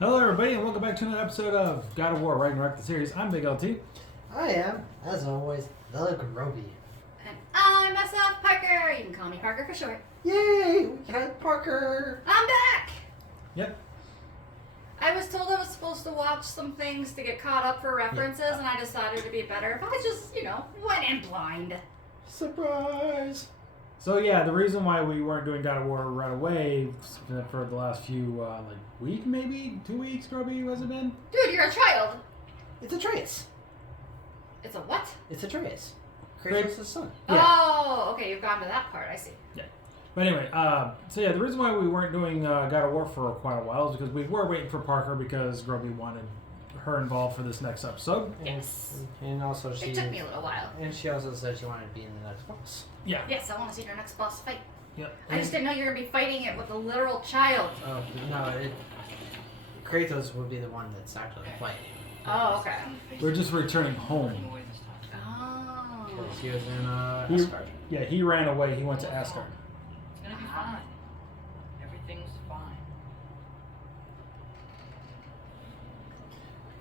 Hello everybody and welcome back to another episode of God of War Ragnarok the series. I'm Big LT. I am, as always, DaGroby. And I'm SFParker. You can call me Parker for short. Yay! We had Parker! I'm back! Yep. I was told I was supposed to watch some things to get caught up for references, and I decided it'd be better if I just, went in blind. Surprise! So yeah, the reason why we weren't doing God of War right away for the last few week maybe 2 weeks, Groby, has it been? Dude, you're a child. It's Atreus. It's a what? It's Atreus. Kratos' son. Yeah. Oh, okay, you've gone to that part. I see. Yeah. But anyway, so yeah, the reason why we weren't doing God of War for quite a while is because we were waiting for Parker because Groby wanted her involved for this next episode. Yes. And also she... It took me a little while. And she also said she wanted to be in the next boss. Yeah. Yes, I want to see your next boss fight. Yep. I just didn't know you were going to be fighting it with a literal child. Oh, no, Kratos would be the one that's actually fighting. Oh, okay. We're just returning home. Oh. Because he was in Asgard. Yeah, he ran away. He went to Asgard. It's gonna be fine. Everything's fine.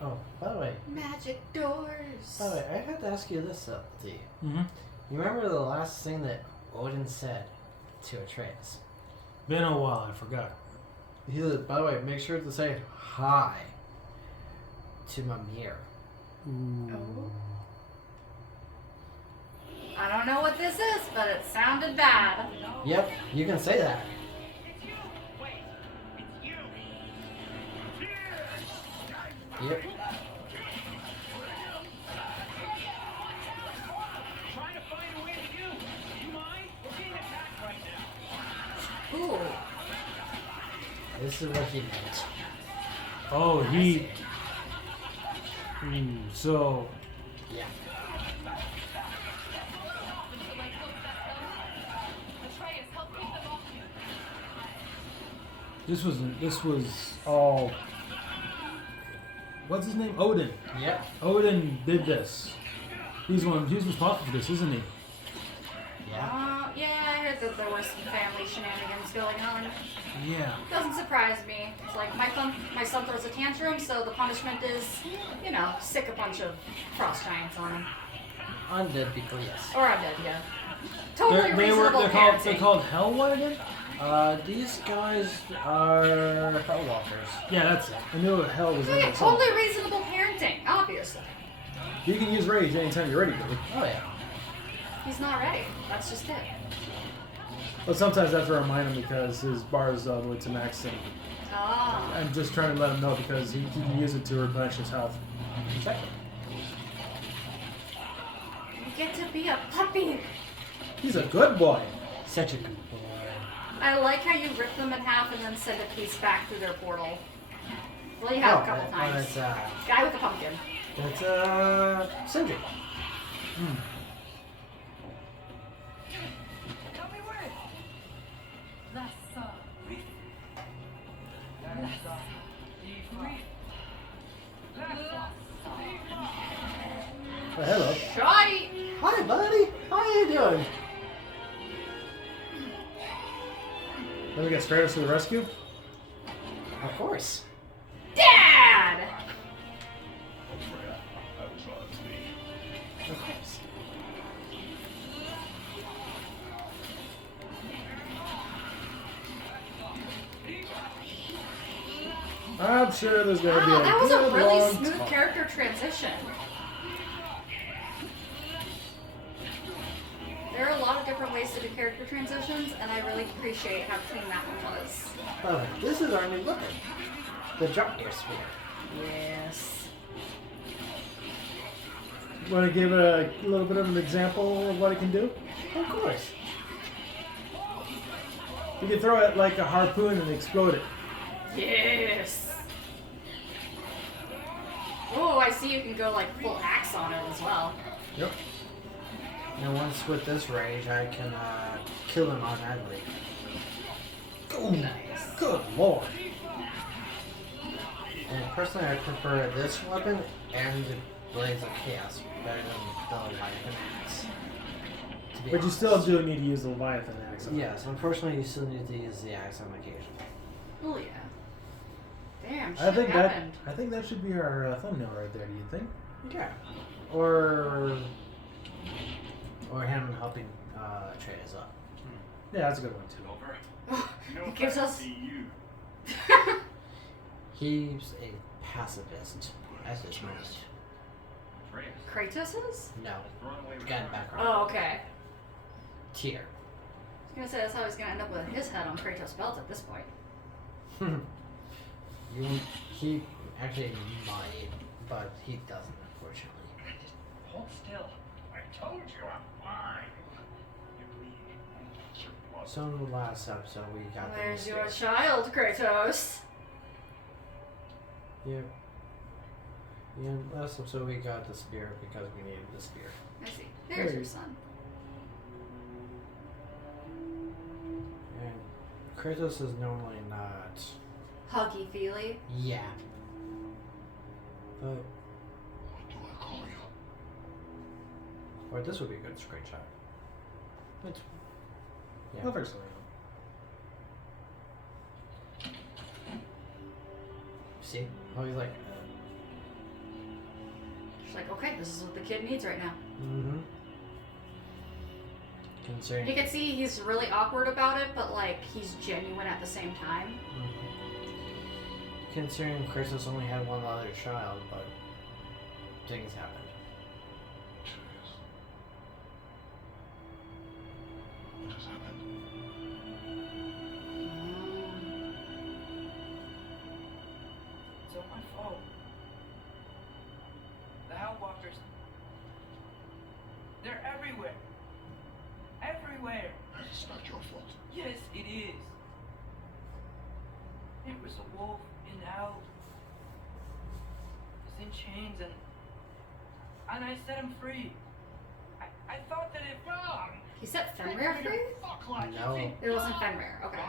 Oh, by the way, Magic doors. I had to ask you this, T. Mm-hmm. You remember the last thing that Odin said to Atreus? Been a while, I forgot. He said, by the way, make sure to say hi to Mimir. Oh. I don't know what this is, but it sounded bad. Yep, you can say that. Yep. Ooh. This is what he meant. Oh, he... so... Yeah. This was all... What's his name? Odin. Yep. Odin did this. He's responsible for this, isn't he? Yeah. Yeah, I heard that there were some family shenanigans going on. Yeah. Doesn't surprise me. It's like my son throws a tantrum, so the punishment is, sick a bunch of frost giants on him. Undead people, yes. Or undead, yeah. Totally reasonable parenting. They're called Hell what again? These guys are Hellwalkers. Yeah, that's it. I knew Hell was in Yeah, it. totally reasonable parenting, obviously. You can use rage anytime you're ready, buddy. Oh yeah. He's not ready. That's just it. But sometimes I have to remind him because his bar is all the way to max, and Oh. I'm just trying to let him know because he can use it to replenish his health. Exactly. You get to be a puppy. He's a good boy. Such a good boy. I like how you rip them in half and then send a piece back through their portal. Well, you have a couple times. That's Guy with a pumpkin. Sindri. Oh, hello. Shoddy! Hi, buddy. How you doing? Let me get Stratus to the rescue. Of course. Dad! Of course. I'm sure there's going to be Wow, a that was good a really long smooth talk. character transition. There are a lot of different ways to do character transitions, and I really appreciate how clean that one was. Oh, this is our new weapon. The drop gear spear. Yes. Want to give a little bit of an example of what it can do? Of course. You can throw it like a harpoon and explode it. Yes. Oh, I see you can go like full axe on it as well. Yep. And once with this rage, I can kill him automatically. Ooh, Nice. good lord. And personally, I prefer this weapon and the Blades of Chaos better than the Leviathan Axe. But you still do need to use the Leviathan axe. Yes, unfortunately, you still need to use the axe on occasion. Oh yeah. Damn. Damn I shit think happened. that should be our thumbnail right there. Do you think? Yeah. Or Or him helping Atreus up. yeah, that's a good one too. Over. It gives us. See you. He's a pacifist at this moment. Atreus. Kratos is? No. Thrown away Again, return. background. Oh, okay. Tier. I was gonna say that's how he's gonna end up with his head on Kratos' belt at this point. He actually might, but he doesn't, unfortunately. Just hold still. I told you I'm fine. You're bleeding. It's your blood. So in the last episode, we got Where's the your mistake. child, Kratos? Yeah. Yeah, last episode we got the spear because we needed the spear. I see. There's Hey. your son. And Kratos is normally not. Huggy feely. Yeah. But. What do I call you? Or this would be a good screenshot. It's. Yeah. I'll fix it. See? Oh, he's like. She's like, okay, this is what the kid needs right now. Mm-hmm. Considering. You can see he's really awkward about it, but like he's genuine at the same time. Mhm. Considering Kratos only had one other child, but things happened. What has happened? It's all my fault. The Hellwalkers. They're everywhere. Everywhere. It's not your fault. Yes, it is. There was a wolf in hell. He's in chains and I set him free. I thought that if He set Fenrir free? Fuck like No. you think. It wasn't Fenrir. Okay.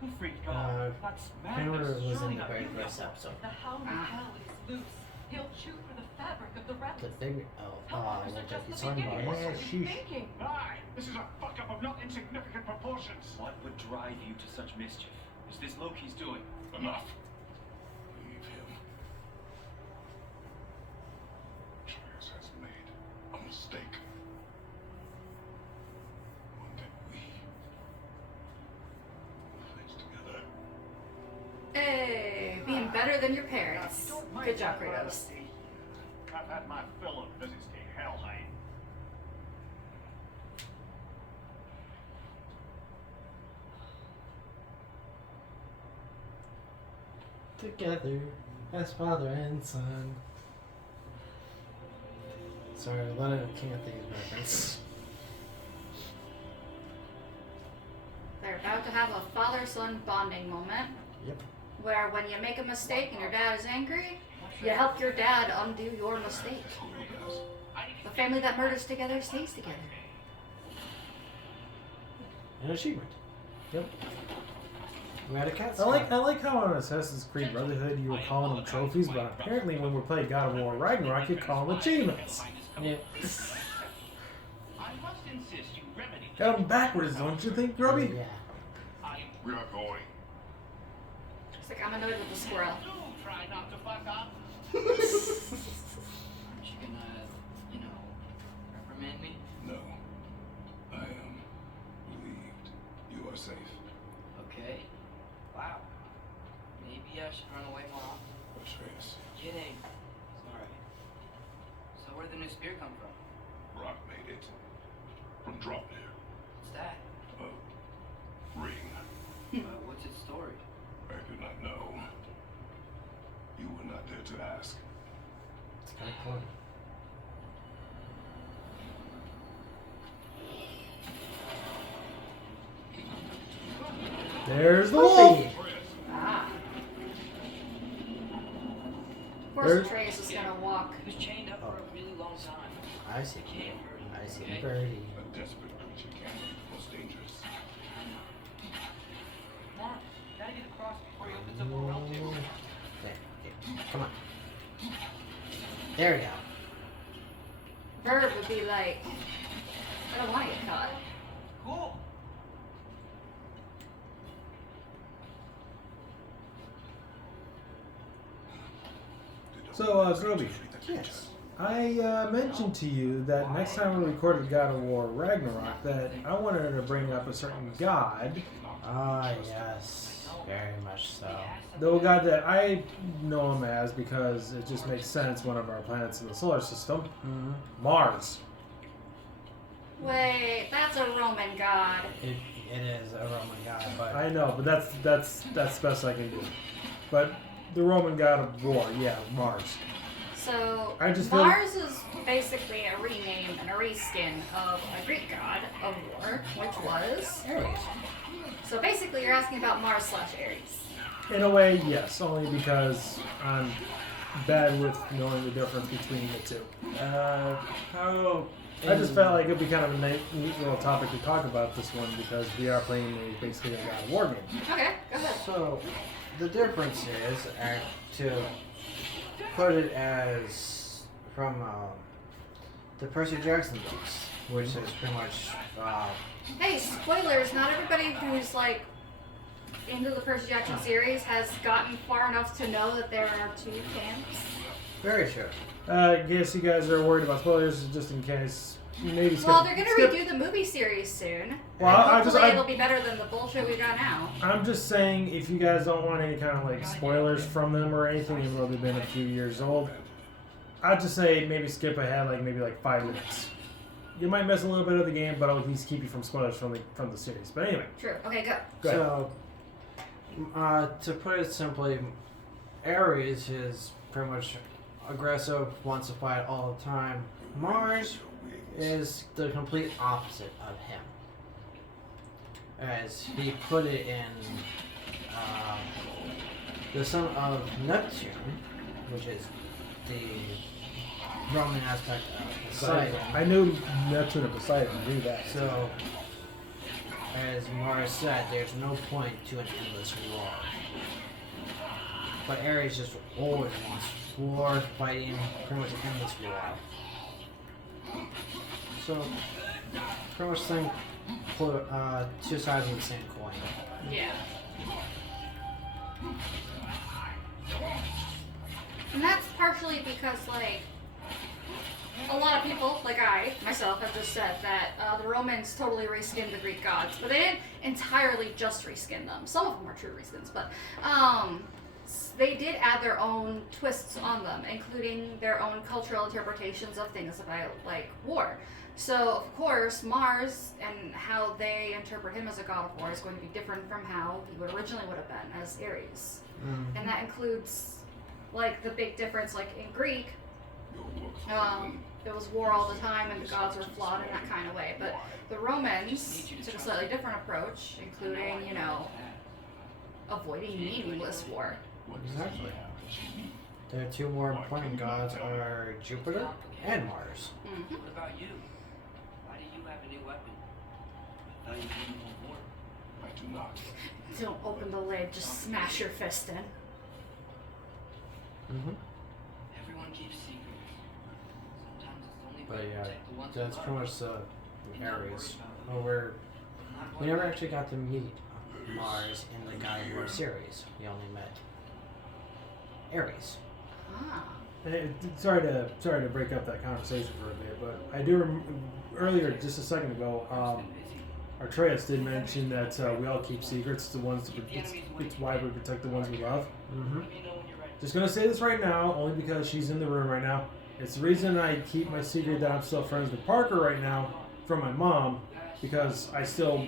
who freed God? That's Fenrir madness. was in Surely the not very you, first Yoko. episode. The hound of Ah. hell is loose. He'll chew through the fabric of the The rapids. big. Oh, I Hellwalkers are like just he's the talking beginning. about. What Yeah, were you sheesh. thinking? Aye, this is a fuck up of not insignificant proportions. What would drive you to such mischief? Is this Loki's doing? Enough. Leave him. Atreus has made a mistake. One that we will face together. Hey, being better than your parents. Don't mind Good job, that Kratos. vanity. I've had my fill of visits to Helheim. Together as father and son. Sorry, a lot of King of Thieves reference. They're about to have a father-son bonding moment Yep. where when you make a mistake and your dad is angry, you help your dad undo your mistake. A family that murders together stays together. An achievement. Yep. We had a cat. I like how on Assassin's Creed Brotherhood you were calling them trophies, but apparently when we're playing God of War Ragnarok, you call them achievements. Yeah. I must insist you remedy. Got them backwards, don't you think, Grubby? Yeah. We are going. It's like I'm annoyed with the squirrel. Do try not to fuck up. Aren't you gonna, reprimand me? No. I am relieved. You are safe. Okay. Wow. Maybe I should run away more. Atreus. Kidding. Sorry. So where did the new spear come from? Rock made it. From Draupnir. What's that? A ring. What's its story? I do not know. You were not there to ask. It's kind of cool. There's the wolf. Puppy! Ah. Of course, There's- Atreus is gonna walk. He was chained up for a really long time. I see. It can't hurt him. I see. Okay? Birdie. A desperate creature can be most dangerous. Come on. Gotta get across before he opens up a realm table. There. Okay. Come on. There we go. Bird would be like, I don't want to get caught. Cool. So, DaGroby, Yes. I mentioned to you that next time we recorded God of War Ragnarok that I wanted to bring up a certain god. Ah, yes. Very much so. The god that I know him as because it just makes sense, one of our planets in the solar system, Mm-hmm. Mars. Wait, that's a Roman god. It is a Roman god, but I know, but that's the best I can do. But the Roman god of war, yeah, Mars. So I just feel- Mars is basically a rename and a reskin of a Greek god of war, which was Ares. So basically, you're asking about Mars/Ares. In a way, yes, only because I'm bad with knowing the difference between the two. How? I just felt like it'd be kind of a neat little topic to talk about this one because we are playing basically a God of War game. Okay, go ahead. So, the difference is, to put it as from the Percy Jackson books, which is pretty much. Hey, spoilers! Not everybody who's like into the Percy Jackson series has gotten far enough to know that there are two camps. Very true. I guess you guys are worried about spoilers just in case. Maybe skip. Well, they're gonna skip. redo the movie series soon. Well, and I just- hopefully it'll be better than the bullshit we got now. I'm just saying, if you guys don't want any kind of like spoilers from them or anything, even though they've been a few years old, I'd just say maybe skip ahead, like maybe 5 minutes. You might miss a little bit of the game, but I'll at least keep you from spoilers from the series. But anyway, True. Okay, go. go ahead. So, to put it simply, Ares is pretty much aggressive, wants to fight all the time. Mars is the complete opposite of him. As he put it in the son of Neptune, which is the Roman aspect of Poseidon. I knew Neptune and Poseidon. I knew that. So, as Mars said, there's no point to an endless war. But Ares just always wants war, fighting, pretty much an endless war. So, pretty much think two sides of the same coin. Yeah. And that's partially because, like, a lot of people, like I, myself, have just said that the Romans totally reskinned the Greek gods, but they didn't entirely just reskin them. Some of them are true reskins, but they did add their own twists on them, including their own cultural interpretations of things about, like, war. So, of course, Mars and how they interpret him as a god of war is going to be different from how he originally would have been as Ares. And that includes, like, the big difference, like, in Greek, there was war all the time and the gods were flawed in that kind of way. But the Romans took a slightly different approach, including, avoiding meaningless war. Exactly. Their two more important gods are Jupiter and Mars. Mm-hmm. What about you? Why do you have a new weapon? I thought you didn't want war. I do not. Don't open the lid, just smash your fist in. Everyone keeps secrets. Sometimes it's only But better to yeah, protect the ones that's we pretty love. much the Ares. We never actually got to meet Mars in the God of War series. We only met Ares. Ah. Hey, sorry to break up that conversation for a bit, but I do earlier, just a second ago, Artreus did mention that we all keep secrets. The ones it's why we protect the ones we love. Just gonna say this right now, only because she's in the room right now. It's the reason I keep my secret that I'm still friends with Parker right now from my mom, because I still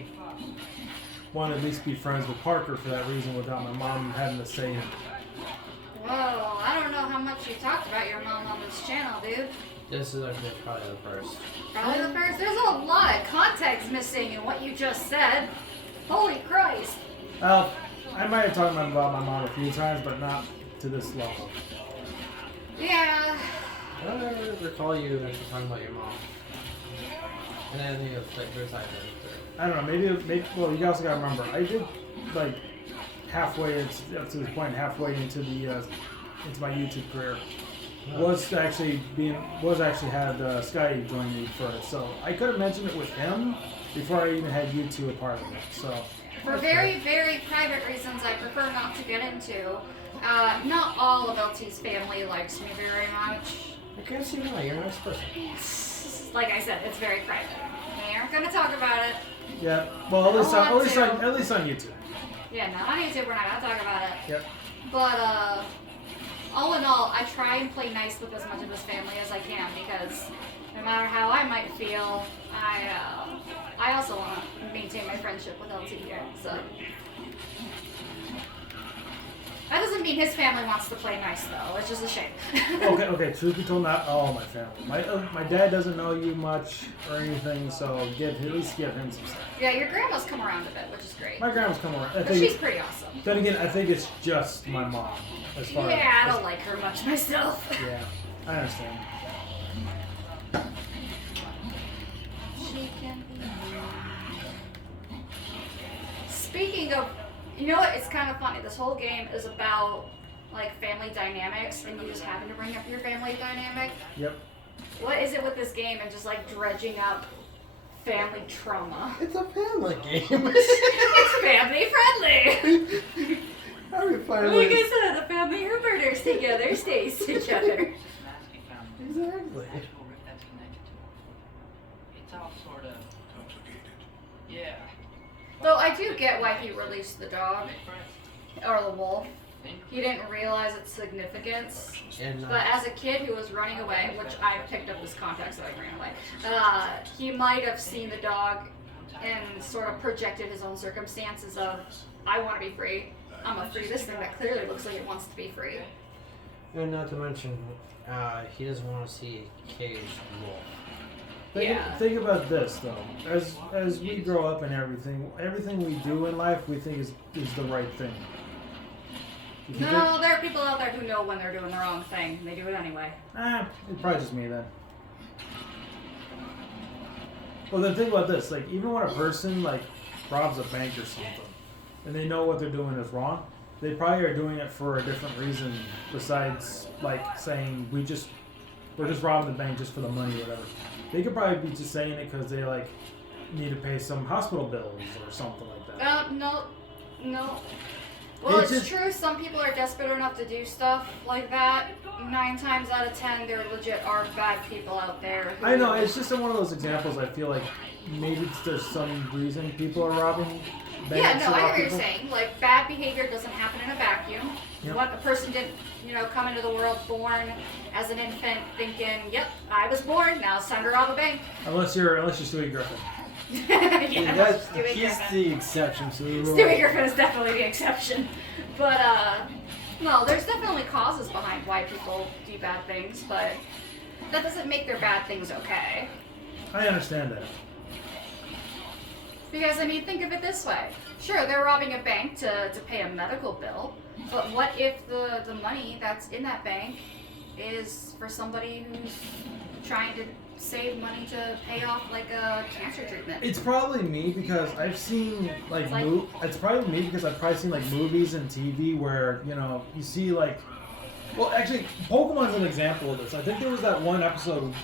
want to at least be friends with Parker for that reason without my mom having to say it. Whoa, I don't know how much you talked about your mom on this channel, dude. This is actually probably the first. Probably the first. There's a lot of context missing in what you just said. Holy Christ. Well, I might have talked about my mom a few times, but not to this level. Yeah. I don't ever recall you actually talking about your mom. And then you like there's like I don't know, maybe well, you also gotta remember, I did like halfway up to this point, halfway into the into my YouTube career. Was actually had Sky join me first, so I could have mentioned it with him before I even had you two a part of it. So For very, very private reasons I prefer not to get into. Not all of LT's family likes me very much. I can't see why. You're a nice person. Like I said, it's very private. We aren't gonna talk about it. Yeah. Well, at least want at least on YouTube. Yeah, no, on YouTube we're not gonna talk about it. Yep. But all in all, I try and play nice with as much of his family as I can because no matter how I might feel, I also want to maintain my friendship with LT here. So that doesn't mean his family wants to play nice though. It's just a shame. Okay. Truth be told, not all my family. My dad doesn't know you much or anything, so at least give him some stuff. Yeah, your grandma's come around a bit, which is great. My grandma's come around. But she's pretty awesome. Then again, I think it's just my mom. As far Yeah, as, I don't like her much myself. Yeah, I understand. She can be. Speaking of, you know what? It's kind of funny. This whole game is about like family dynamics, and you just happen to bring up your family dynamic. Yep. What is it with this game and just like dredging up family trauma? It's a family game. It's family friendly. Every family. Like I said, the family who murders together stays together. Exactly. Magical rift that's connected to it. It's all sort of complicated. Yeah. Though I do get why he released the dog or the wolf. He didn't realize its significance. And, But as a kid who was running away, which I picked up this context that I ran away, he might have seen the dog and sort of projected his own circumstances of, I want to be free. I'm gonna free this thing that clearly looks like it wants to be free. and not to mention, he doesn't want to see a caged wolf. Think about this though. As we grow up and everything we do in life, we think is the right thing. If you No, there are people out there who know when they're doing the wrong thing, and they do it anyway. it's probably just me then. Well, then think about this. Like, even when a person like robs a bank or something, and they know what they're doing is wrong, they probably are doing it for a different reason besides like saying we're just robbing the bank just for the money or whatever. They could probably be just saying it because they like need to pay some hospital bills or something like that. No. Well, It's it's just- true. Some people are desperate enough to do stuff like that. 9 times out of 10, there legit are bad people out there. Who I know, it's just one of those examples. I feel like maybe there's some reason people are robbing banks. Yeah, no, or I know rob what you're people. saying. Like, bad behavior doesn't happen in a vacuum. Yep. What a person didn't, come into the world born as an infant thinking, yep, I was born, now it's time to rob a bank. Unless you're Stewie Griffin. Yeah, That's, Stewie he's Griffin. the exception to the rule. Stewie Griffin is definitely the exception. But, no, there's definitely causes behind why people do bad things, but that doesn't make their bad things okay. I understand that. Because, think of it this way. Sure, they're robbing a bank to pay a medical bill, but what if the money that's in that bank is for somebody who's trying to save money to pay off, like, a cancer treatment? It's probably me because I've seen it's probably me because I've probably seen like movies and TV where you see like. Well, actually, Pokemon's an example of this. I think there was that one episode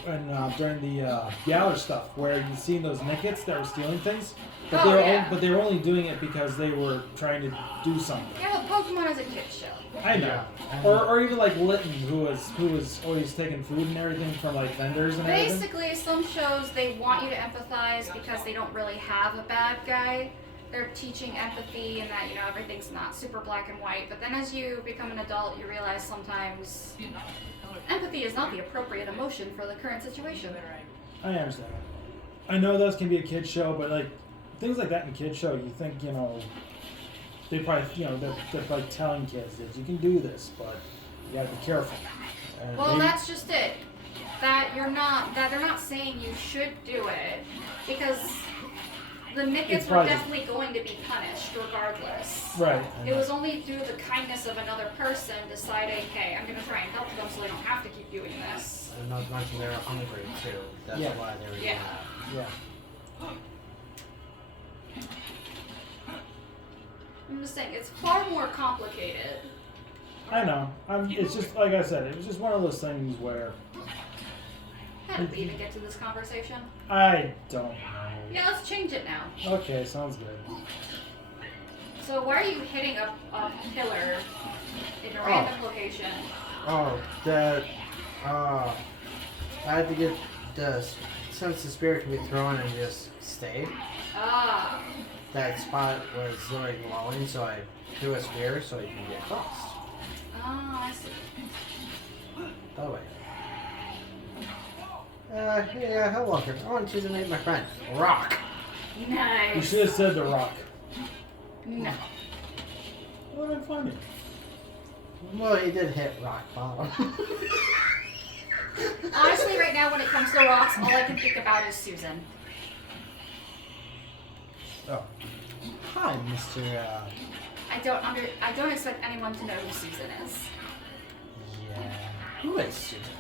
during the Galar stuff where you seen those Nickets that were stealing things, but they were only doing it because they were trying to do something. Yeah, well, Pokemon is a kid's show. I know. Or even like Litten, who was always taking food and everything from like vendors and everything. Basically, some shows, they want you to empathize because they don't really have a bad guy. They're teaching empathy and that, everything's not super black and white. But then as you become an adult, you realize sometimes empathy is not the appropriate emotion for the current situation. I understand. I know those can be a kid's show, but like things like that in a kid's show, you think, they probably, they're probably telling kids that you can do this, but you gotta be careful. And Well, that's just it. That they're not saying you should do it because the Nickets It's were probably- definitely going to be punished regardless. Right. It was only through the kindness of another person deciding, hey, I'm going to try and help them so they don't have to keep doing this. And not to mention they were hungry too. That's Yeah. why they were doing Yeah. that. Yeah. I'm just saying, it's far more complicated. I know. It's just like I said. It was just one of those things where How did we even get to this conversation? I don't know. Yeah, let's change it now. Okay, sounds good. So why are you hitting a pillar in a random location? Oh, that. I had to get the since the spear can be thrown and just stay. Ah. That spot was literally glowing, so I threw a spear so you can get across. Oh, I see. That way. Yeah, hello. I want you to meet my friend, Rock. Nice. You should have said the Rock. No. Well, I'm funny. Well, he did hit rock bottom. Honestly, right now, when it comes to rocks, all I can think about is Susan. Oh. Hi, Mr. I don't expect anyone to know who Susan is. Yeah. Who is Susan?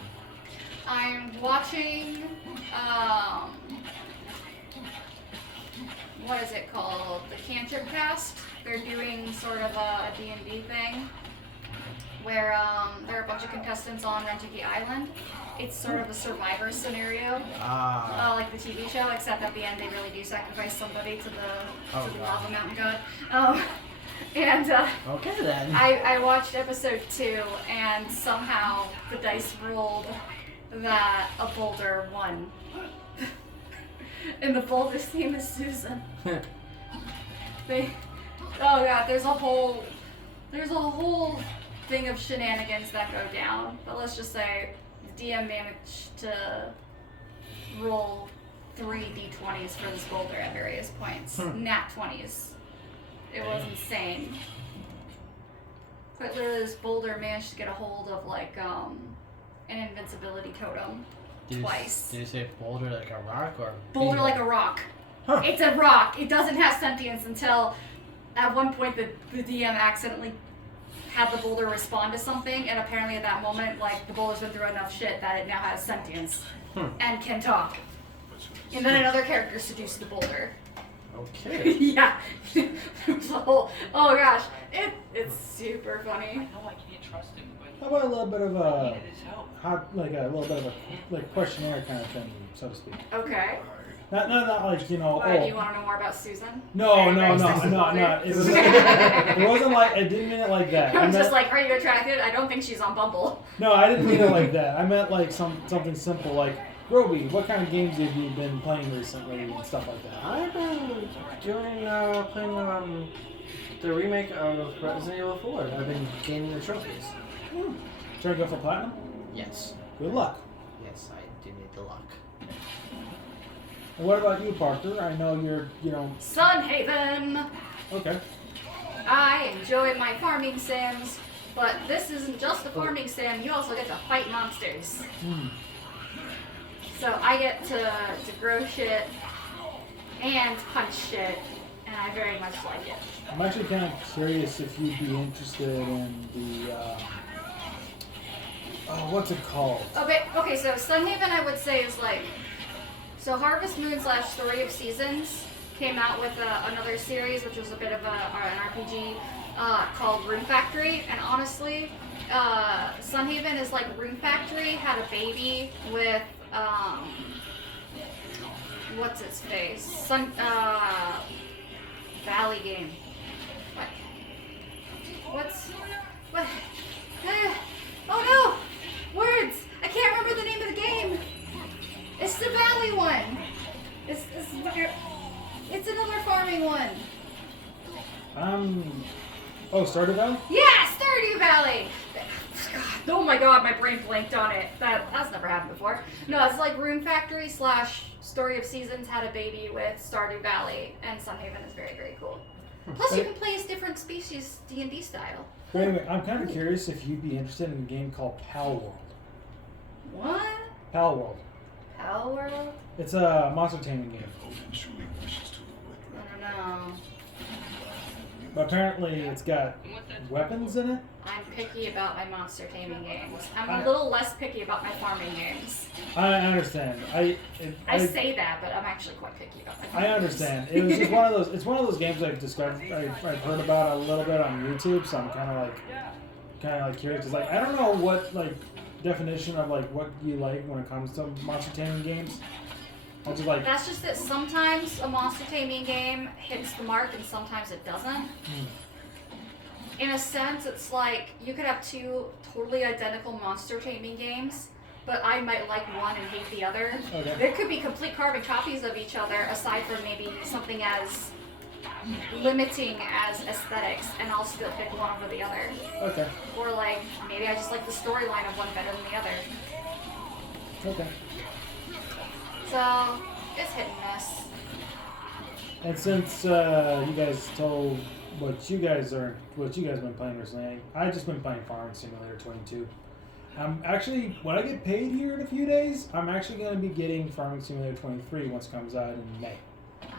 I'm watching, what is it called? The Cantrip Cast. They're doing sort of a D&D thing where there are a bunch of contestants on Rentiki Island. It's sort of a survivor scenario, like the TV show, except at the end they really do sacrifice somebody to the lava mountain god. And Okay then. I watched episode 2, and somehow the dice rolled that a boulder won. And the boulder's name is Susan. Oh god, there's a whole thing of shenanigans that go down. But let's just say the DM managed to roll 3 d20s for this boulder at various points. Nat 20s. It was insane. But literally this boulder managed to get a hold of like an invincibility totem twice. Did you say boulder like a rock or Boulder like a rock. Huh. It's a rock. It doesn't have sentience until at one point the DM accidentally had the boulder respond to something, and apparently at that moment, like, the boulder's been through enough shit that it now has sentience and can talk. And then another character seduced the boulder. Okay. Yeah. It was a whole, oh gosh, it's super funny. I know I can't trust him, but How about a little bit of I a needed his help. like a little bit of a questionnaire kind of thing, so to speak. Okay. Not like, you know. Why, do you want to know more about Susan? No. Very sexy boulder? It wasn't like, I didn't mean it like that. I'm just like, are you attracted? I don't think she's on Bumble. No, I didn't mean it like that. I meant like something simple like, Groby, what kind of games have you been playing recently and stuff like that? I've been playing the remake of Resident Evil 4. I've been gaining the trophies. Trying to go for platinum? Yes. Good luck. Yes, I do need the luck. And what about you, Parker? I know you're, Sunhaven! okay. I enjoy my farming sims, but this isn't just a farming sim, you also get to fight monsters. So I get to grow shit and punch shit, and I very much like it. I'm actually kind of curious if you'd be interested in the, what's it called? Okay, so Sunhaven I would say is like, so Harvest Moon / Story of Seasons came out with another series, which was a bit of an RPG called Rune Factory, and honestly, Sunhaven is like Rune Factory had a baby with, what's its face? Valley game. What? Oh no! Words! I can't remember the name of the game! It's the Valley one! It's another farming one! Stardew Valley? Yeah! Stardew Valley! God, oh my god, my brain blanked on it. That's never happened before. No, it's like Rune Factory / Story of Seasons had a baby with Stardew Valley, and Sunhaven is very, very cool. Plus, you can play as different species D&D style. Wait, I'm kind of curious if you'd be interested in a game called Pal World. What? Pal World. Pal World? It's a monster taming game. I don't know. But apparently it's got weapons in it. I'm picky about my monster taming games. I'm a little less picky about my farming games. I understand. I say that, but I'm actually quite picky about my farming I understand. It was just one of those. It's one of those games I've discovered. I've heard about a little bit on YouTube, so I'm kind of like curious. Cause like I don't know what like definition of like what you like when it comes to monster taming games. I just like. That's just that sometimes a monster taming game hits the mark and sometimes it doesn't. In a sense, it's like you could have two totally identical monster taming games, but I might like one and hate the other. Okay. There could be complete carbon copies of each other, aside from maybe something as limiting as aesthetics, and I'll still pick one over the other. Okay. Or like, maybe I just like the storyline of one better than the other. Okay. So, it's hit and miss. And since you guys told what you guys been playing recently, I just been playing Farming Simulator 22. I'm actually, when I get paid here in a few days, I'm actually going to be getting Farming Simulator 23 once it comes out in May.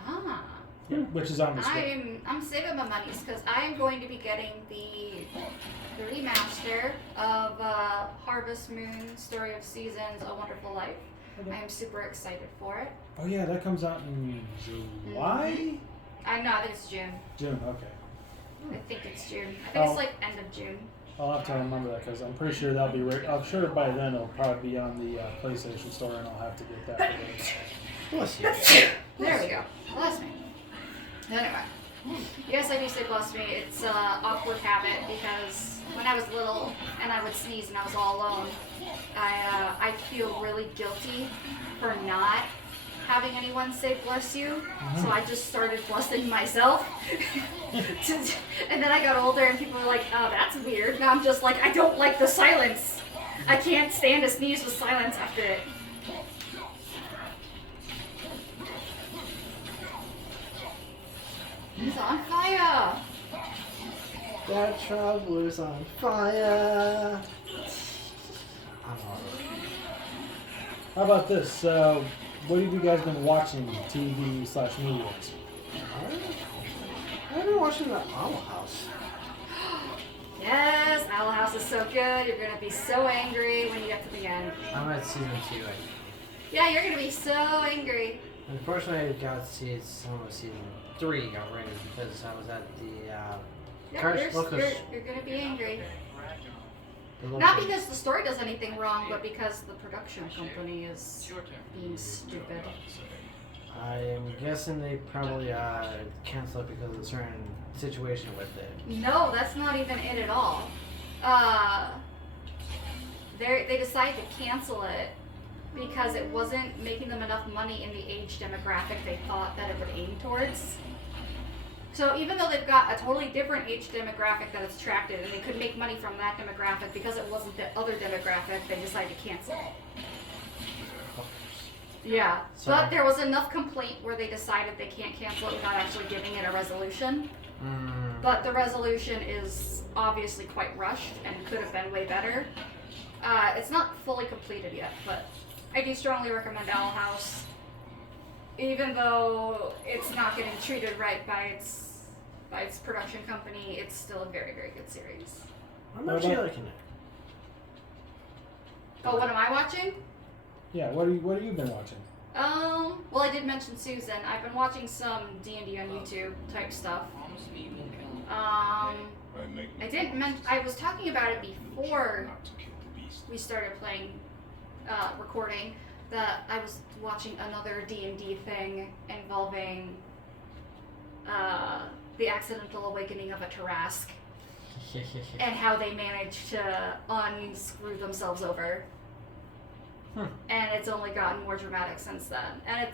Ah. Yeah, which is on the screen. I'm saving my monies because I am going to be getting the remaster of Harvest Moon, Story of Seasons, A Wonderful Life. Okay. I am super excited for it. Oh yeah, that comes out in July? I think it's June. June, okay. I think it's June. I think Oh. it's like end of June. I'll have to remember that because I'm pretty sure that'll be I'm sure by then it'll probably be on the PlayStation Store and I'll have to get that for those. Bless you. There we go. Bless me. Anyway. Yes, I do say bless me. It's an awkward habit because when I was little and I would sneeze and I was all alone, I feel really guilty for not having anyone say bless you. So I just started blessing myself. And then I got older and people were like, oh, that's weird. Now I'm just like, I don't like the silence. I can't stand a sneeze with silence after it. He's on fire! That traveler's on fire. I'm all How about this? What have you guys been watching TV/movie-wise? I've been watching the Owl House. Yes, Owl House is so good. You're gonna be so angry when you get to the end. I'm at season 2. Yeah, you're gonna be so angry. Unfortunately, I got to see some of season 3 already because I was at the Yeah, Cars Locos. you're gonna be angry. the Not local- because the story does anything wrong, but because the production company is being stupid. I'm guessing they probably canceled it because of a certain situation with it. No, that's not even it at all. They decided to cancel it because it wasn't making them enough money in the age demographic they thought that it would aim towards. So even though they've got a totally different age demographic that it's attracted, and they could make money from that demographic, because it wasn't the other demographic, they decided to cancel it. Yeah, So- but there was enough complaint where they decided they can't cancel it without actually giving it a resolution. But the resolution is obviously quite rushed and could have been way better. It's not fully completed yet, but I do strongly recommend Owl House. Even though it's not getting treated right by its production company, it's still a very, very good series. I'm actually liking it. Oh, what am I watching? Yeah, what have you been watching? Well, I did mention Susan. I've been watching some D&D on YouTube type stuff. I didn't mention. I was talking about it before we started playing, recording. That I was watching another D&D thing involving the accidental awakening of a Tarask and how they managed to unscrew themselves over. And it's only gotten more dramatic since then. And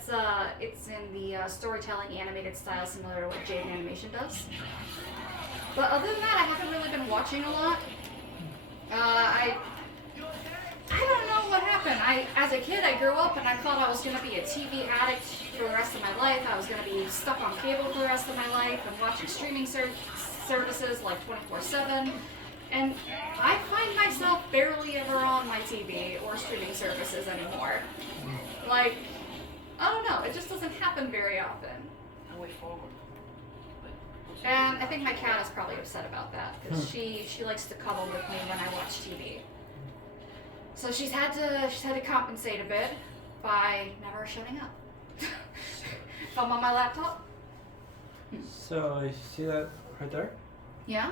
it's in the storytelling animated style similar to what Jade Animation does. But other than that, I haven't really been watching a lot. I don't know what happened. As a kid, I grew up and I thought I was going to be a TV addict for the rest of my life. I was going to be stuck on cable for the rest of my life and watching streaming services like 24/7. And I find myself barely ever on my TV or streaming services anymore. Like, I don't know. It just doesn't happen very often. And I think my cat is probably upset about that because she likes to cuddle with me when I watch TV. So she's had to compensate a bit by never shutting up. If I'm on my laptop. So, you see that right there? Yeah.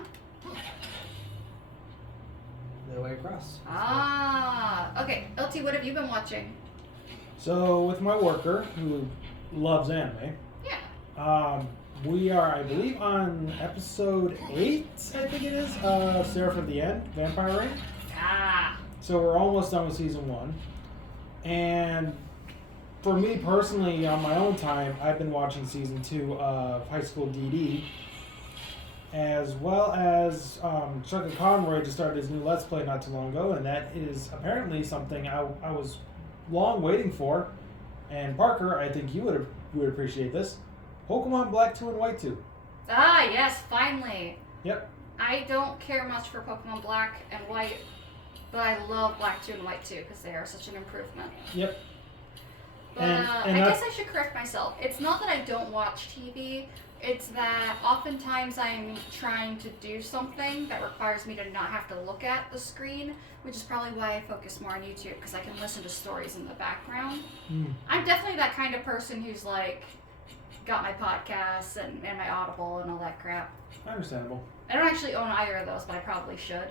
The way across. Ah. Okay. LT, what have you been watching? So with my worker who loves anime, Yeah. we are, I believe, on episode 8. I think it is. Seraph of the End, Vampire Ring. Ah. So we're almost done with season 1, and for me personally, on my own time, I've been watching season 2 of High School DD, as well as Chuck and Conroy just started his new Let's Play not too long ago, and that is apparently something I was long waiting for. And Parker, I think you would appreciate this. Pokemon Black 2 and White 2. Ah, yes, finally. Yep. I don't care much for Pokemon Black and White, but I love Black 2 and White 2 because they are such an improvement. Yep. But And I guess I should correct myself. It's not that I don't watch TV. It's that oftentimes I'm trying to do something that requires me to not have to look at the screen, which is probably why I focus more on YouTube, because I can listen to stories in the background. I'm definitely that kind of person who's like, got my podcasts and my Audible and all that crap. Understandable. I don't actually own either of those, but I probably should.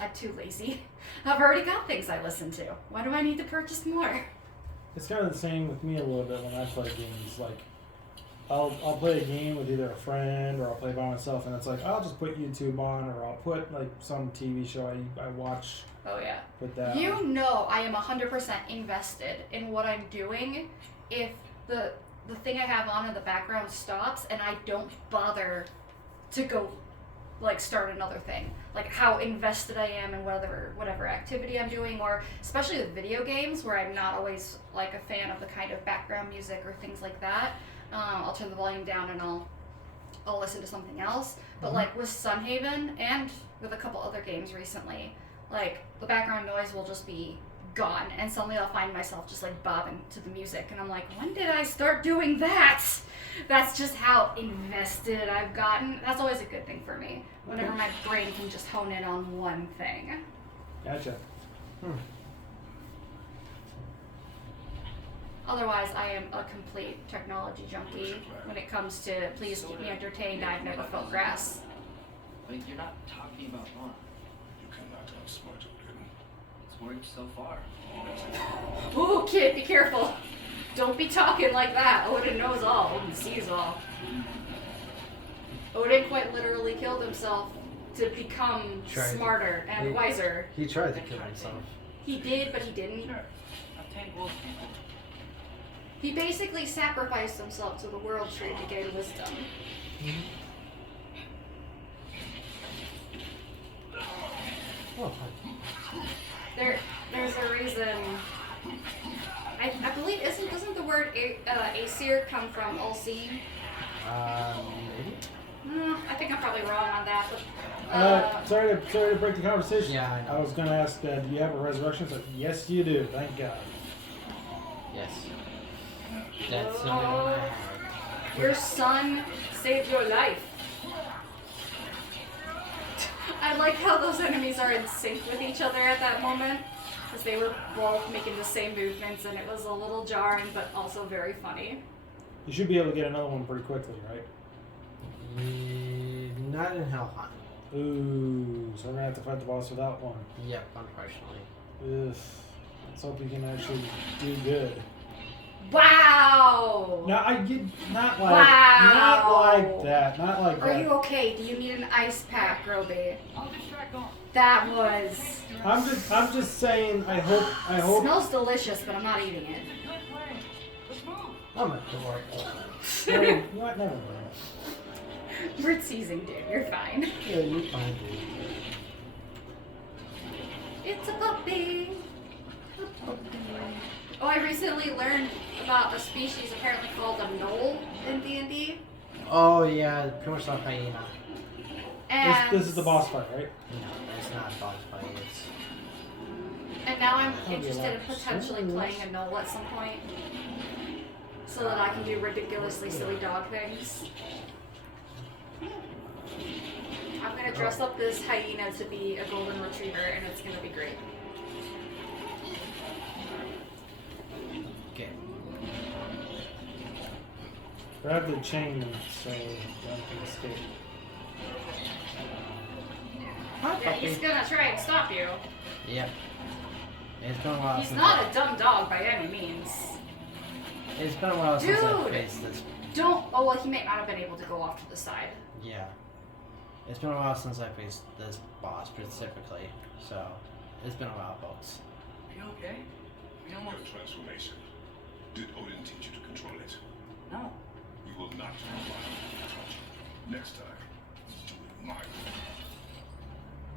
I'm too lazy. I've already got things I listen to. Why do I need to purchase more? It's kind of the same with me a little bit when I play games. Like, I'll play a game with either a friend or I'll play by myself, and it's like I'll just put YouTube on, or I'll put like some TV show I watch. Oh yeah. Put that. You on. know I am 100% invested in what I'm doing if the thing I have on in the background stops and I don't bother to go like start another thing. Like how invested I am in whatever activity I'm doing, or especially with video games where I'm not always like a fan of the kind of background music or things like that. I'll turn the volume down and I'll listen to something else. But like with Sunhaven and with a couple other games recently, like the background noise will just be gone, and suddenly I'll find myself just like bobbing to the music, and I'm like, when did I start doing that? That's just how invested I've gotten. That's always a good thing for me, whenever my brain can just hone in on one thing. Gotcha. Otherwise, I am a complete technology junkie when it comes to please keep me entertained. I've never felt grass. Wait, you're not talking about Mom. You cannot outsmart Odin. It's worked so far. Ooh, kid, be careful. Don't be talking like that. Odin knows all. Odin sees all. Odin quite literally killed himself to become smarter and wiser. He tried to kill himself. He did, but he didn't. Sure. I've tamed wolves before. He basically sacrificed himself to the world tree to gain wisdom. Oh, There's a reason. I believe doesn't the word Aesir come from all-seeing? maybe? I think I'm probably wrong on that, but Sorry to break the conversation. Yeah, I know. was going to ask, do you have a resurrection? It's like, yes, you do. Thank God. Yes. That's the only one I have. your son saved your life. I like how those enemies are in sync with each other at that moment, because they were both making the same movements, and it was a little jarring, but also very funny. You should be able to get another one pretty quickly, right? Not in Hellhunt. Ooh, so we're going to have to fight the boss without one. Yep, unfortunately. Ugh. Let's hope you can actually do good. Wow! No, I get not like Wow. not like that. Not like Are that. you okay? Do you need an ice pack, Roby? I'll distract on. That was... I'm just saying. I hope. Smells delicious, but I'm not eating it. Good plan. Let's move. I'm adorable. No, you know what? Never mind. We're teasing, dude. You're fine. Yeah, you're fine, dude. It's a puppy. Oh, I recently learned about a species apparently called a knoll in D&D. Oh, yeah, pretty much like hyena. And This is the boss fight, right? No, it's not a boss fight. It's... And now I'm Oh, interested in yeah. potentially playing a knoll at some point, so that I can do ridiculously silly dog things. I'm gonna dress up this hyena to be a golden retriever, and it's gonna be great. Okay. Grab the chain so Don can escape. Yeah, he's gonna try and stop you. Yep. It's been a while He's since not a dumb dog by any means. It's been a while since I Dude! faced this. Don't. Oh well, he may not have been able to go off to the side. Yeah. It's been a while since I faced this boss specifically, so it's been a while, folks. Are you okay? We Your almost... transformation. Did Odin teach you to control it? No. You will not touch it. Next time, do it my way.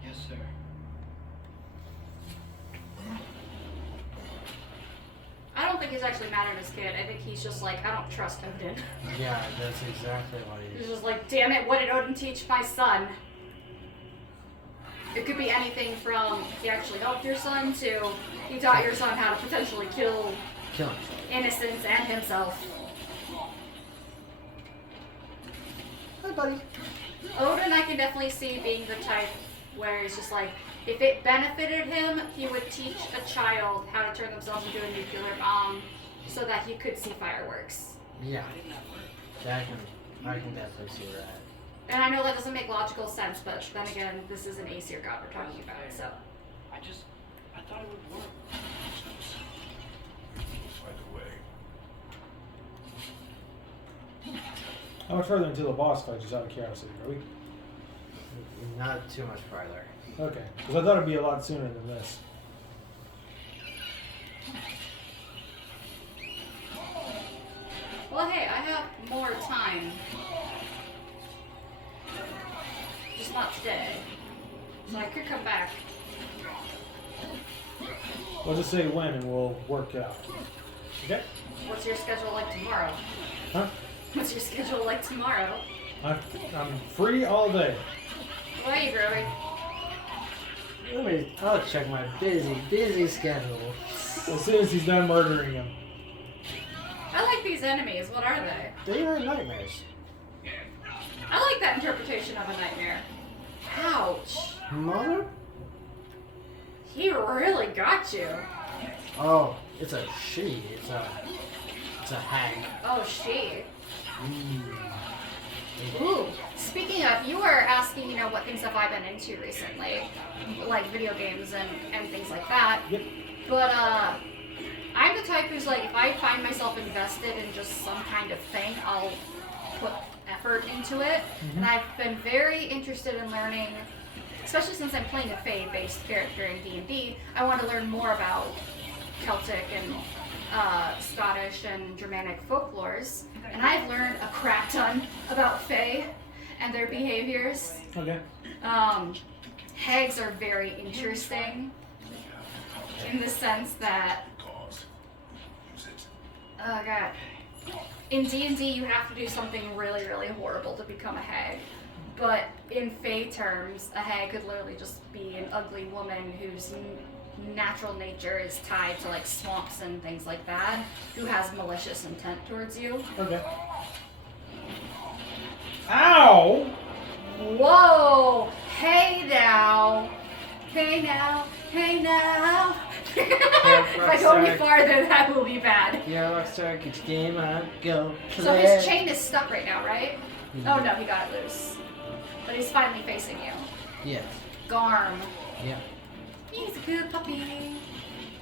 Yes, sir. I don't think he's actually mad at his kid. I think he's just like, I don't trust Odin. Yeah, that's exactly what he He's is. just like, damn it, what did Odin teach my son? It could be anything from he actually helped your son to he taught your son how to potentially kill Killing. innocents and himself. Hi, buddy. Odin, I can definitely see being the type where it's just like, if it benefited him, he would teach a child how to turn themselves into a nuclear bomb so that he could see fireworks. Yeah. I can definitely see that. And I know that doesn't make logical sense, but then again, this is an Aesir god we're talking about, so. I thought it would work. Find a way. How much further into the boss fight, just out of curiosity, are we? Not too much farther. Okay, because I thought it'd be a lot sooner than this. Well, hey, I have more time. Just not today. So I could come back. We'll just say when and we'll work it out. Okay? What's your schedule like tomorrow? Huh? What's your schedule like tomorrow? I'm free all day. Why are you, Groby? I'll check my busy schedule. As soon as he's done murdering him. I like these enemies. What are they? They are nightmares. I like that interpretation of a nightmare. Ouch. Mother? He really got you. Oh, it's a she. It's a hag. Oh, she. Mm. Ooh. Speaking of, you were asking, what things have I been into recently? Like video games and things like that. Yep. But, I'm the type who's like, if I find myself invested in just some kind of thing, I'll put effort into it. And I've been very interested in learning, especially since I'm playing a Fae-based character in D&D, I want to learn more about Celtic and Scottish and Germanic folklores. And I've learned a crap ton about Fae and their behaviors. Okay. Hags are very interesting in the sense that, oh god, in D&D you have to do something really, really horrible to become a hag. But in Fae terms, a hag could literally just be an ugly woman whose natural nature is tied to like swamps and things like that, who has malicious intent towards you. Okay. Ow! Whoa! Hey now! Hey now! Hey now! If I go any farther, that will be bad. Yeah, Rockstar, get your game on, go play. So his chain is stuck right now, right? Oh no, he got it loose. But he's finally facing you. Yes. Garm. Yeah. He's a good puppy.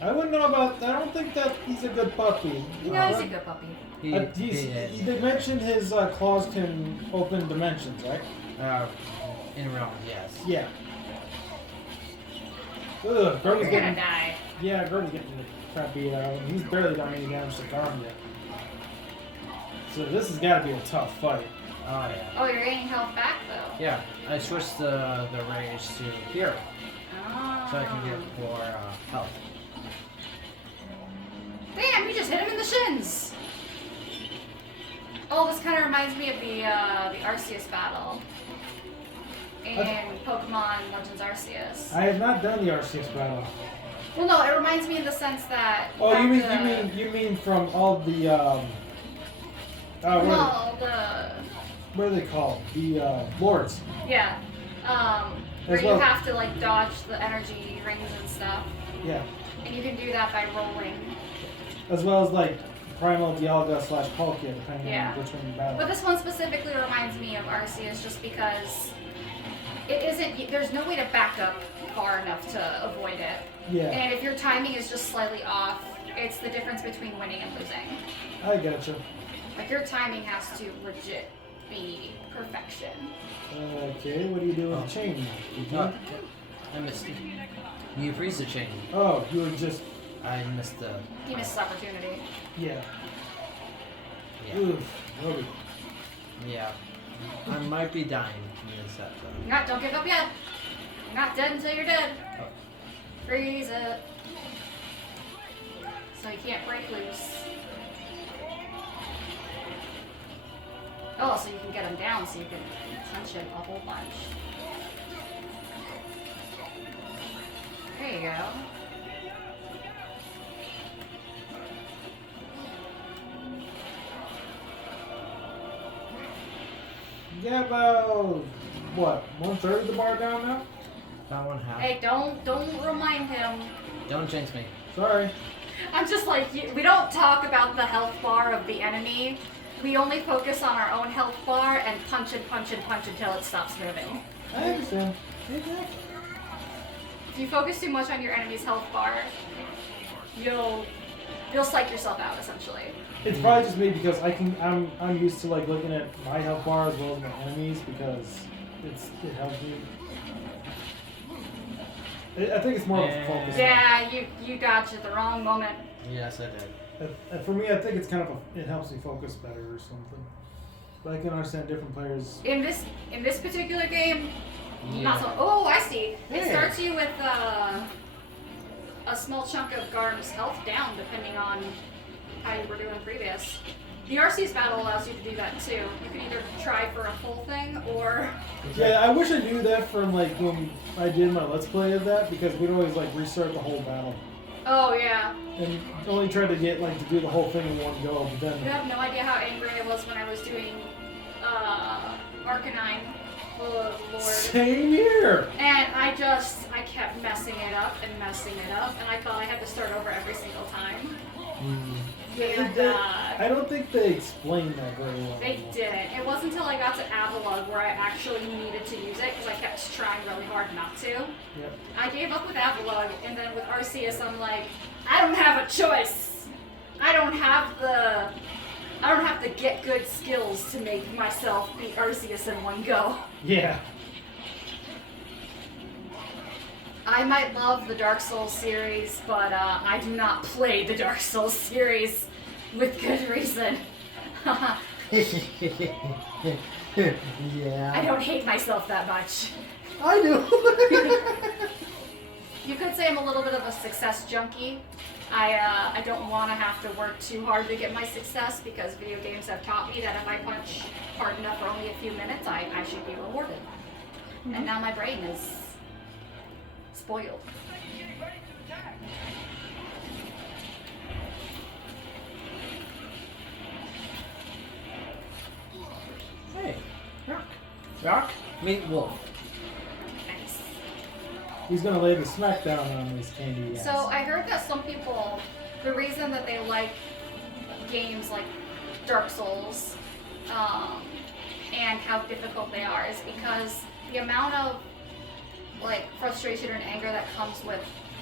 I wouldn't know about. I don't think that he's a good puppy. No, he's a good puppy. They mentioned his claws can open dimensions, right? In realm, yes. Yeah. Ugh, Groby's You're getting. gonna die. Yeah, Groby's getting the crap beat out of him. He's barely done any damage to Garm yet. So this has got to be a tough fight. Oh yeah. Oh, you're gaining health back though. Yeah, I switched the rage to hero, Oh. so I can get more health. Damn, you just hit him in the shins. Oh, this kind of reminds me of the Arceus battle in Pokemon Legends Arceus. I have not done the Arceus battle. Well, no, it reminds me in the sense that. Oh, you have mean from all the what are they called? The lords. Yeah. Where As you well. have to like dodge the energy rings and stuff, Yeah. and you can do that by rolling. As well as like Primal Dialga / Palkia, depending Yeah. on which one you battle. But this one specifically reminds me of Arceus just because it isn't. There's no way to back up far enough to avoid it. Yeah, And if your timing is just slightly off, it's the difference between winning and losing. I gotcha. Like your timing has to legit be perfection. Okay, what do you do with the chain? I missed it. You freeze the chain. Oh, you were just I missed the. He missed his opportunity. yeah. Yeah. Oof, Roby. Yeah. I might be dying in this episode. Don't give up yet. You're not dead until you're dead. Oh. Freeze it. So you can't break loose. Oh, so you can get him down so you can punch him a whole bunch. There you go. You got about what? 1/3 of the bar down now? About 1/2. Hey, don't remind him. Don't jinx me. Sorry. I'm just like, we don't talk about the health bar of the enemy. We only focus on our own health bar and punch and punch and punch until it stops moving. I understand. If you focus too much on your enemy's health bar, you'll psych yourself out essentially. It's probably just me because I'm used to like looking at my health bar as well as my enemies because it helps me. I think it's more of a focus. Yeah, you got you at the wrong moment. Yes, I did. And for me, I think it's kind of it helps me focus better or something. But I can understand different players. In this particular game, Yeah. not so. Oh, I see. It Yeah. starts you with a small chunk of Garm's health down, depending on how you were doing previous. The RC's battle allows you to do that too. You can either try for a full thing or. Yeah, I wish I knew that from like when I did my Let's Play of that because we'd always like restart the whole battle Oh yeah. and only try to get like to do the whole thing in one go. But You then have no idea how angry I was when I was doing Arcanine. Oh Lord. same here. And I kept messing it up, and I thought I had to start over every single time. And, I don't think they explained that very well. they didn't. It wasn't until I got to Avalugg where I actually needed to use it, because I kept trying really hard not to. Yep. I gave up with Avalugg, and then with Arceus, I'm like, I don't have a choice. I don't have to get good skills to make myself beat Arceus in one go. Yeah. I might love the Dark Souls series, but I do not play the Dark Souls series with good reason. Yeah. I don't hate myself that much. I do. You could say I'm a little bit of a success junkie. I don't want to have to work too hard to get my success because video games have taught me that if I punch hard enough for only a few minutes, I should be rewarded. And now my brain is spoiled. Hey, Rock. Meet Wolf. Nice. He's gonna lay the smackdown on these candy guys. So I heard that some people, the reason that they like games like Dark Souls and how difficult they are is because the amount of like frustration and anger that comes with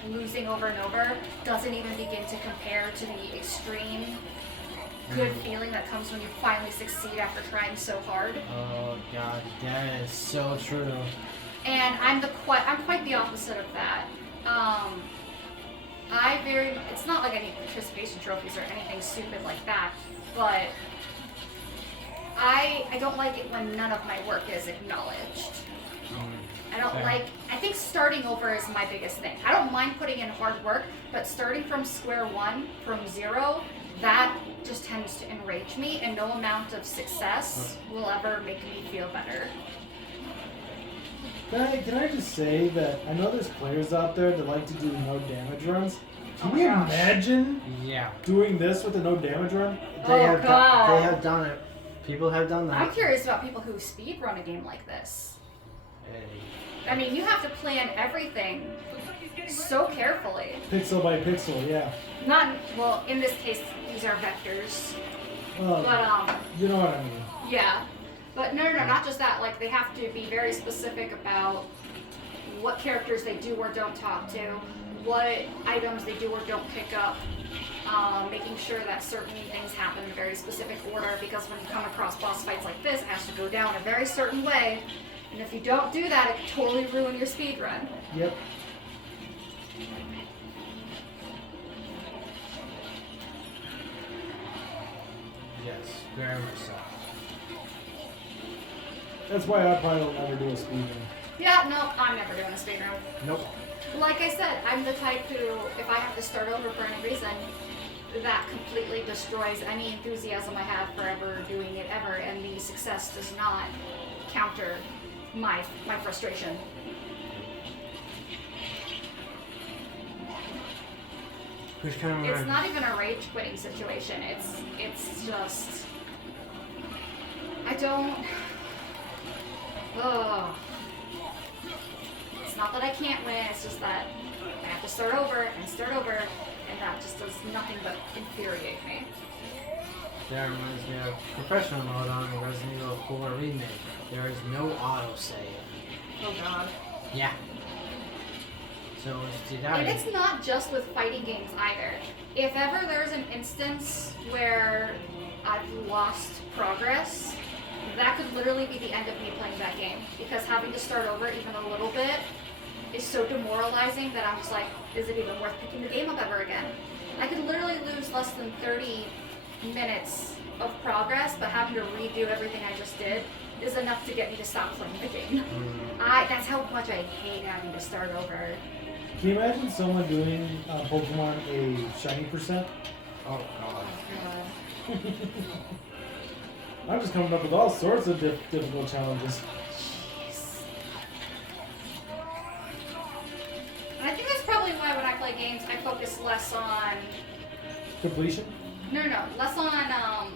losing over and over doesn't even begin to compare to the extreme good feeling that comes when you finally succeed after trying so hard. Oh God, that is so true. And I'm quite the opposite of that. It's not like I need participation trophies or anything stupid like that, but I don't like it when none of my work is acknowledged. I don't I think starting over is my biggest thing. I don't mind putting in hard work, but starting from square one, from zero, that just tends to enrage me, and no amount of success will ever make me feel better. Can I just say that I know there's players out there that like to do no damage runs. Can Oh you my gosh. imagine Yeah. doing this with a no damage run? They Oh, have God. they have done it. People have done that. I'm curious about people who speedrun a game like this. Hey. I mean, you have to plan everything so carefully. Pixel by pixel, yeah. Well, in this case, these are vectors. Well, But, you know what I mean. yeah. But no, not just that. Like, they have to be very specific about what characters they do or don't talk to, what items they do or don't pick up, making sure that certain things happen in a very specific order, because when you come across boss fights like this, it has to go down a very certain way, and if you don't do that, it can totally ruin your speed run. Yep. Yes, very much so. That's why I probably will never do a speed run. Yeah, no, I'm never doing a speed run. Nope. Like I said, I'm the type who, if I have to start over for any reason, that completely destroys any enthusiasm I have for ever doing it ever, and the success does not counter my frustration. Which kind of It's not even a rage quitting situation. It's just I don't. Ugh. It's not that I can't win. It's just that I have to start over and start over, and that just does nothing but infuriate me. That reminds me of professional mode on Resident Evil 4 Remake. There is no autosave. Oh God. Yeah. So if you die, And it's not just with fighting games either. If ever there's an instance where I've lost progress, that could literally be the end of me playing that game. Because having to start over even a little bit is so demoralizing that I'm just like, is it even worth picking the game up ever again? I could literally lose less than 30 minutes of progress, but having to redo everything I just did is enough to get me to stop playing the game. That's how much I hate having to start over. Can you imagine someone doing Pokemon a shiny percent? oh god. Oh, God. I'm just coming up with all sorts of difficult challenges. Jeez. And I think that's probably why when I play games, I focus less on Completion? no, less on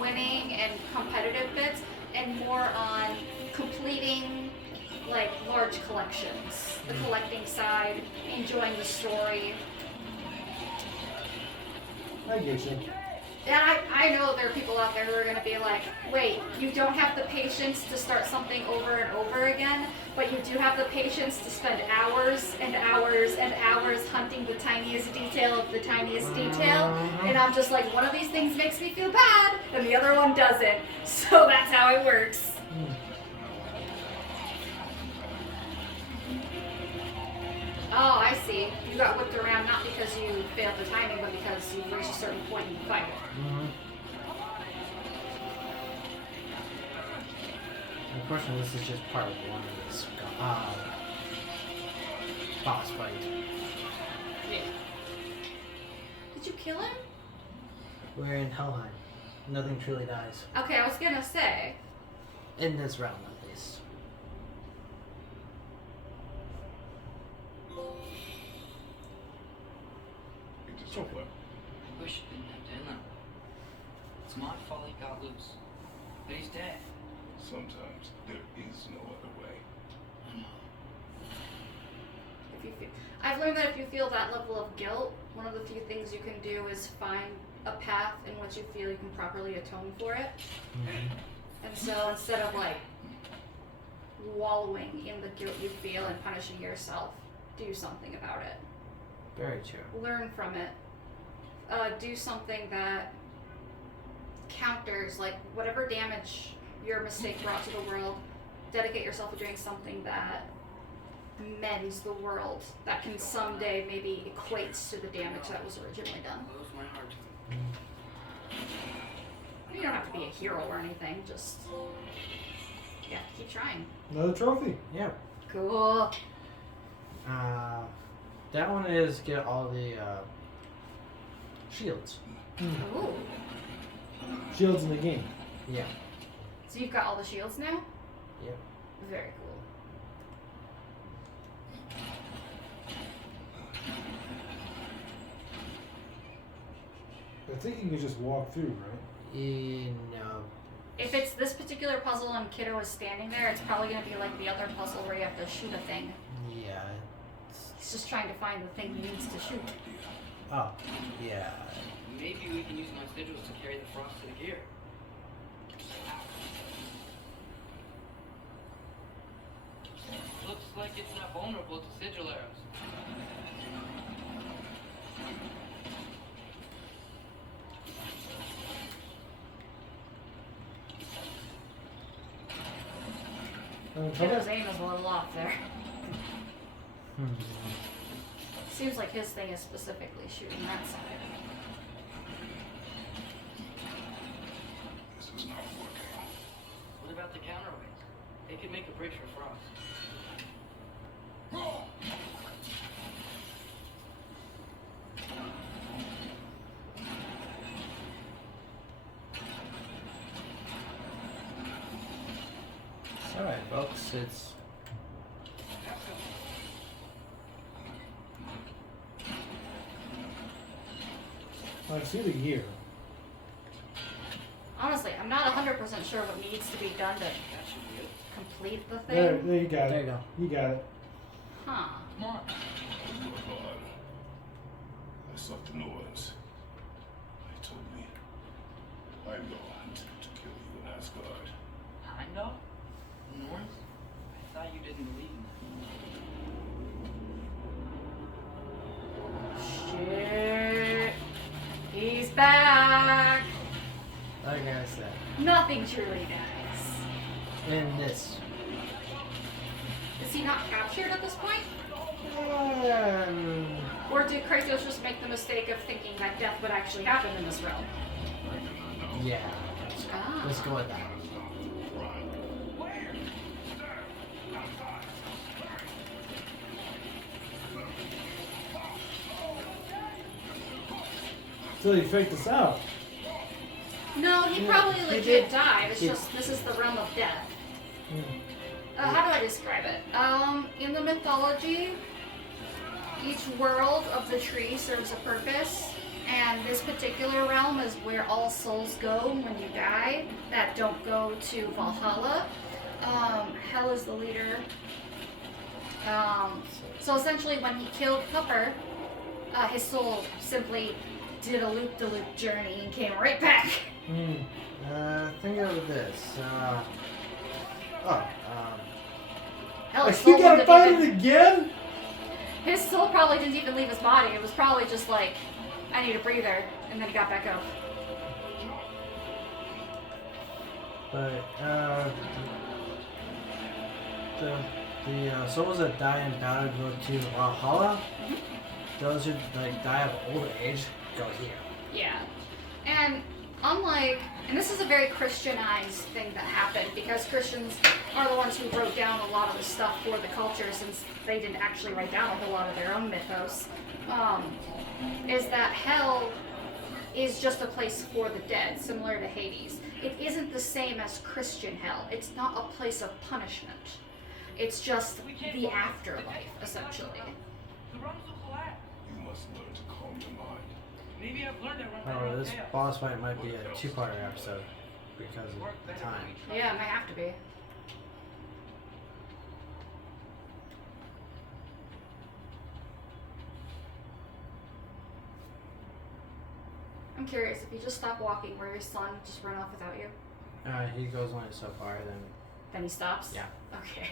winning and competitive bits, and more on completing like large collections, the collecting side, enjoying the story. I get you. And I know there are people out there who are going to be like, wait, you don't have the patience to start something over and over again, but you do have the patience to spend hours and hours and hours hunting the tiniest detail of the tiniest detail. And I'm just like, one of these things makes me feel bad, and the other one doesn't. So that's how it works. Oh, I see. You got whipped around not because you failed the timing, but because you reached a certain point in the fight. Unfortunately, this is just part of one of this boss fight. Yeah. Did you kill him? We're in Helheim. Nothing truly dies. Okay, I was gonna say. In this realm, at least. It is over. I wish I didn't have to end that. It's my fault he got loose. But he's dead. Sometimes there is no other way. I know. If you feel, I've learned that if you feel that level of guilt, one of the few things you can do is find a path in which you feel you can properly atone for it. And so instead of like wallowing in the guilt you feel and punishing yourself, do something about it. Very true. Learn from it. Do something that counters like whatever damage your mistake brought to the world. Dedicate yourself to doing something that mends the world, that can someday maybe equates to the damage that was originally done. Blows my heart. You don't have to be a hero or anything, just yeah, keep trying. Another trophy. Yeah. Cool. That one is get all the shields. Ooh. Shields in the game. Yeah. So you've got all the shields now? Yep. Very cool. I think you can just walk through, right? No. If it's this particular puzzle and Kiddo is standing there, it's probably going to be like the other puzzle where you have to shoot a thing. Yeah. He's just trying to find the thing he needs to shoot. Oh. Yeah. Maybe we can use my sigils to carry the frost to the gear. vulnerable to sigil arrows. Kiddo's aim is a little off there. Seems like his thing is specifically shooting that side. This is not working. What about the counterweights? They could make a bridge for Frost. Alright, folks, it's I see the gear. Honestly, I'm not 100% sure what needs to be done to That should be it. complete the There, thing. there you got there it. you go. You got it. Huh. Come on. God. I saw the noise. They told me. I know to kill you in Asgard. Heimdall? North? I thought you didn't believe in that. Shit. He's back. like I said. Nothing truly dies. In this. Is he not captured at this point? Um, Or did Kratos just make the mistake of thinking that death would actually happen in this realm? yeah. Ah. Let's go with that. So you faked us out. No, he Yeah, probably he legit did. died. It's He- just this is the realm of death. Hmm. How do I describe it? In the mythology, each world of the tree serves a purpose, and this particular realm is where all souls go when you die that don't go to Valhalla. Hell is the leader. So essentially, when he killed Cupper, his soul simply did a loop-de-loop journey and came right back. Think of this. Hell, his You soul gotta didn't fight even- it again? His soul probably didn't even leave his body. It was probably just like, I need a breather, and then he got back up. But, the souls that die in battle go to Valhalla. Those who like die of old age go here. Yeah. And unlike, and this is a very Christianized thing that happened because Christians are the ones who wrote down a lot of the stuff for the culture since they didn't actually write down like a lot of their own mythos, is that hell is just a place for the dead, similar to Hades. It isn't the same as Christian hell. It's not a place of punishment. It's just the afterlife, essentially. The realms will collapse. You must learn to calm your mind. Maybe I've learned it right Oh, this boss fight might be a two-parter episode because of the time. Yeah, it might have to be. I'm curious, if you just stop walking, will your son just run off without you? He goes only so far, Then he stops? Yeah. Okay.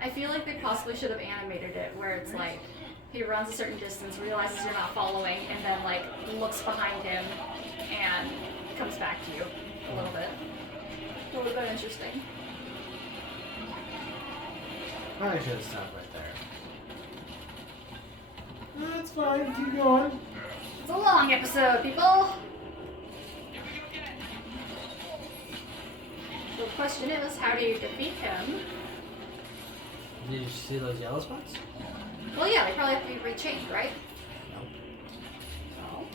I feel like they possibly should have animated it where it's like, he runs a certain distance, realizes you're not following, and then like looks behind him and comes back to you a little bit. That would have been interesting. probably should have stopped right there. That's fine, keep going. It's a long episode, people! The question is, how do you defeat him? Did you see those yellow spots? Well, yeah, they probably have to be rechained, right? No.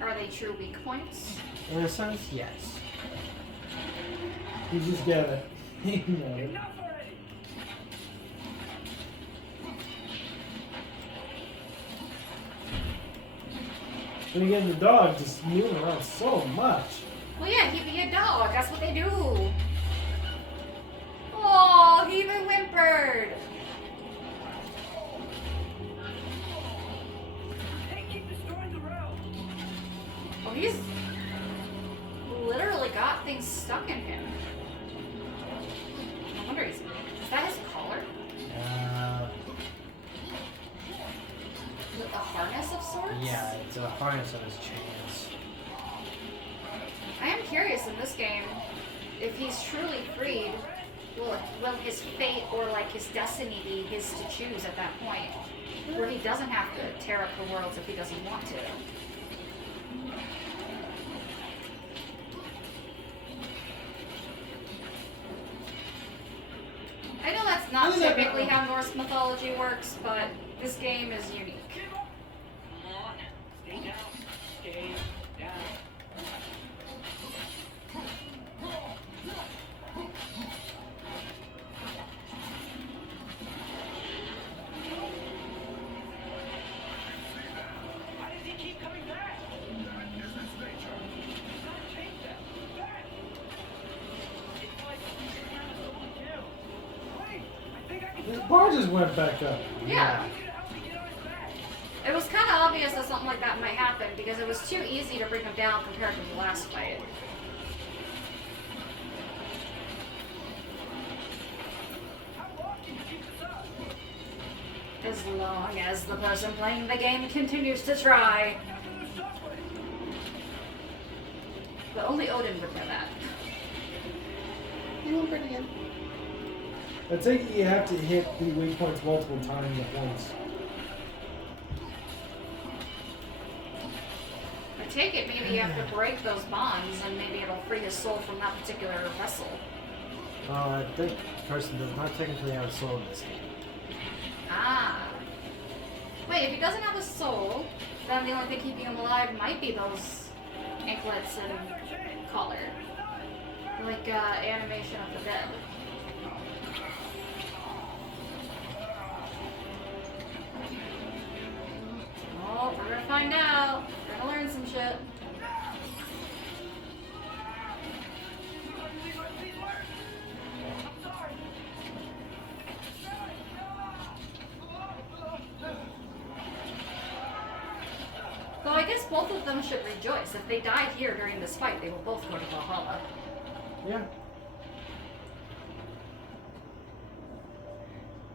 Are they true weak points? In a sense, yes. You just gotta. You know it. Enough already! And again, the dog just moving around so much. Well, yeah, he be a dog. That's what they do. Oh, he even whimpered. Hey, keep destroying the road! Oh, he's. Ooh. finally stood his chance. I am curious in this game, if he's truly freed, will his fate or like his destiny be his to choose at that point? Where he doesn't have to tear up the worlds if he doesn't want to. I know that's not typically how Norse mythology works, but this game is unique. Come on. Stay down. Stay down. Why does he keep coming back? That is its nature. He's not changed that. Back! It's like he's trying to soul too. Wait, I think I can His stop bar just went back up. Yeah. you to help me get on his back. It was kind of obvious that something like that might happen because it was too easy to bring him down compared to the last fight. How long can you keep this up? As long as the person playing the game continues to try. But only Odin would know that. You were pretty good. I think you have to hit the weak points multiple times at once. I take it maybe you have to break those bonds and maybe it'll free his soul from that particular vessel. I think the person does not technically have a soul in this game. Ah. Wait, if he doesn't have a soul, then the only thing keeping him alive might be those anklets and collar. Like animation of the dead. Oh, we're gonna find out. We're gonna learn some shit. So I guess both of them should rejoice. If they died here during this fight, they will both go to Valhalla. Yeah.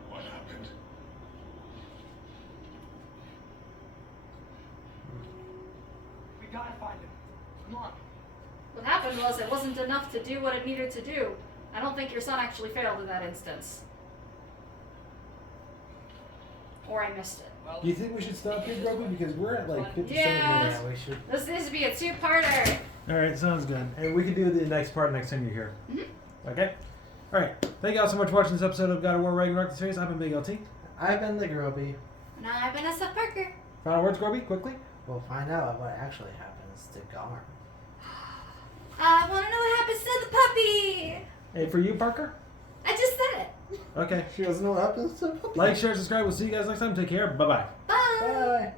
What happened? We gotta find him. Come on. What happened was it wasn't enough to do what it needed to do. I don't think your son actually failed in that instance. Or I missed it. Well, Do you think we should stop here, Groby? Because we're at like 57 Yeah. minutes. Yeah, we should. This needs to be a two-parter. Alright, sounds good. And we can do the next part next time you're here. Okay? Alright. Thank you all so much for watching this episode of God of War Ragnarok the series. I've been Big LT. I've been DaGroby. And I've been SFParker. Final words, Groby, quickly. We'll find out what actually happens to Garm. I want to know what happens to the puppy. And for you, Parker? I just said it. Okay. She doesn't know what happens to Like, share, subscribe. We'll see you guys next time. Take care. Bye-bye. Bye. Bye.